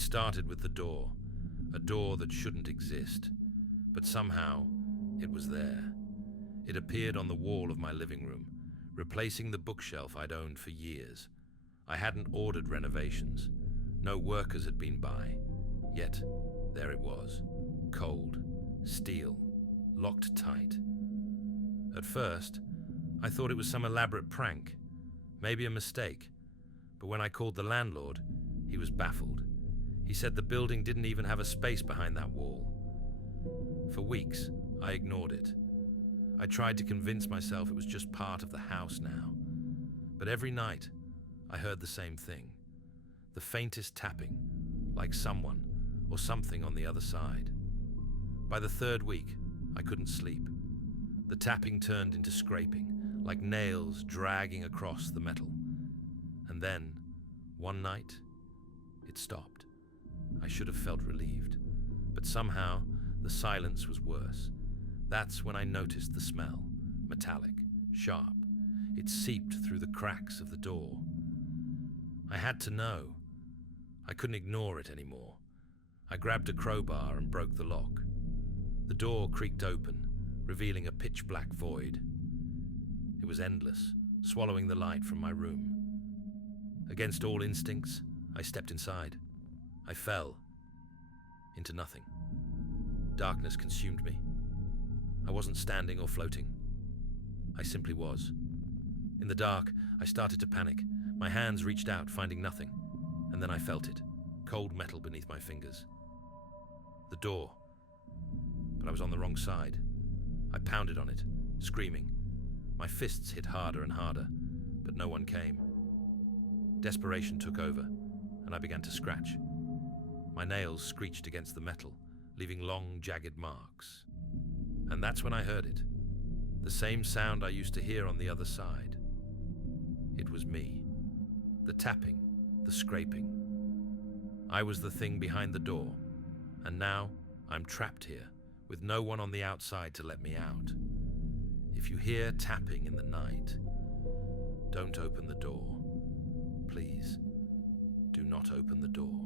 It started with the door, a door that shouldn't exist, but somehow it was there. It appeared on the wall of my living room, replacing the bookshelf I'd owned for years. I hadn't ordered renovations. No workers had been by. Yet, there it was. Cold, steel, locked tight. At first, I thought it was some elaborate prank, maybe a mistake. But when I called the landlord, he was baffled. He said the building didn't even have a space behind that wall. For weeks, I ignored it. I tried to convince myself it was just part of the house now. But every night, I heard the same thing. The faintest tapping, like someone or something on the other side. By the third week, I couldn't sleep. The tapping turned into scraping, like nails dragging across the metal. And then, one night, it stopped. I should have felt relieved, but somehow the silence was worse. That's when I noticed the smell, metallic, sharp. It seeped through the cracks of the door. I had to know. I couldn't ignore it anymore. I grabbed a crowbar and broke the lock. The door creaked open, revealing a pitch-black void. It was endless, swallowing the light from my room. Against all instincts, I stepped inside. I fell into nothing. Darkness consumed me. I wasn't standing or floating. I simply was. In the dark, I started to panic. My hands reached out, finding nothing. And then I felt it, cold metal beneath my fingers. The door. But I was on the wrong side. I pounded on it, screaming. My fists hit harder and harder, but no one came. Desperation took over, and I began to scratch. My nails screeched against the metal, leaving long, jagged marks. And that's when I heard it. The same sound I used to hear on the other side. It was me. The tapping, the scraping. I was the thing behind the door, and now I'm trapped here, with no one on the outside to let me out. If you hear tapping in the night, don't open the door. Please, do not open the door.